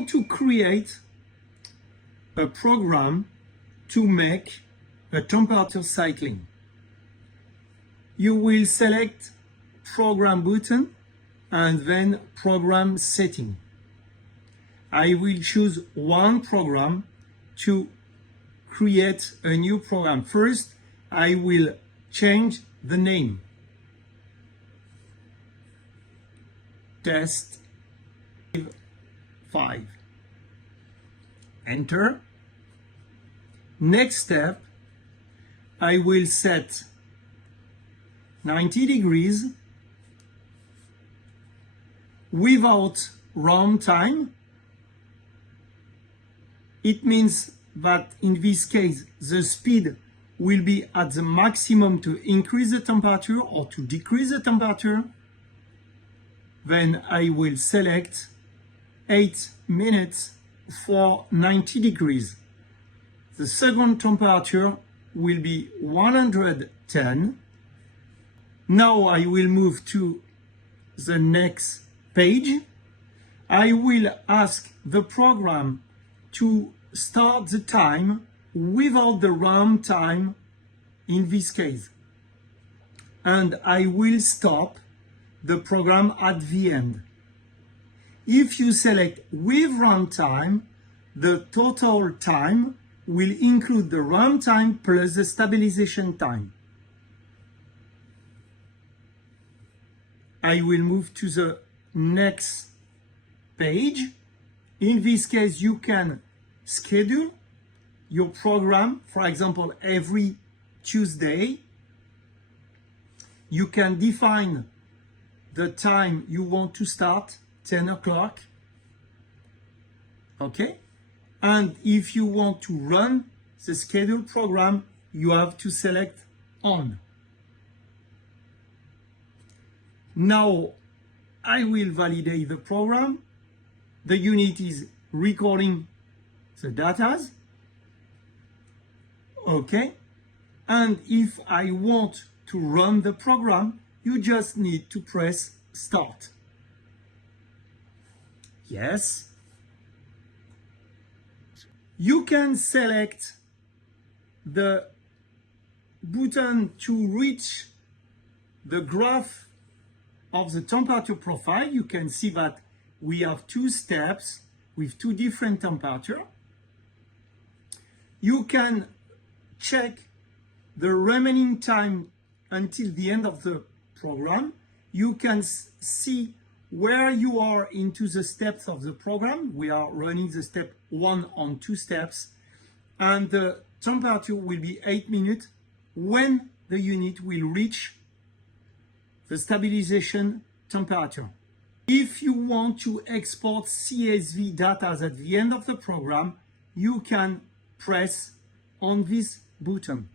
how to create a program to make a temperature cycling. You will select program button and then program setting. I will choose one program to create a new program. First, I will change the name. Test 5. Enter. Next step, I will set 90 degrees without runtime. It means that in this case, the speed will be at the maximum to increase the temperature or to decrease the temperature. Then I will select 8 minutes for 90 degrees. The second temperature will be 110. Now I will move to the next page. I will ask the program to start the time without the runtime in this case. And I will stop the program at the end. If you select with runtime, the total time will include the runtime plus the stabilization time. I will move to the next page. In this case, you can schedule your program, for example, every Tuesday. You can define the time you want to start, 10 o'clock. Okay? And if you want to run the scheduled program, you have to select on. Now, I will validate the program. The unit is recording the data. Okay? And if I want to run the program, you just need to press start. Yes. You can select the button to reach the graph of the temperature profile. You can see that we have 2 steps with 2 different temperatures. You can check the remaining time until the end of the program. You can see where you are into the steps of the program. We are running the step 1 on 2 steps, and the temperature will be 8 minutes when the unit will reach the stabilization temperature. If you want to export CSV data at the end of the program, you can press on this button.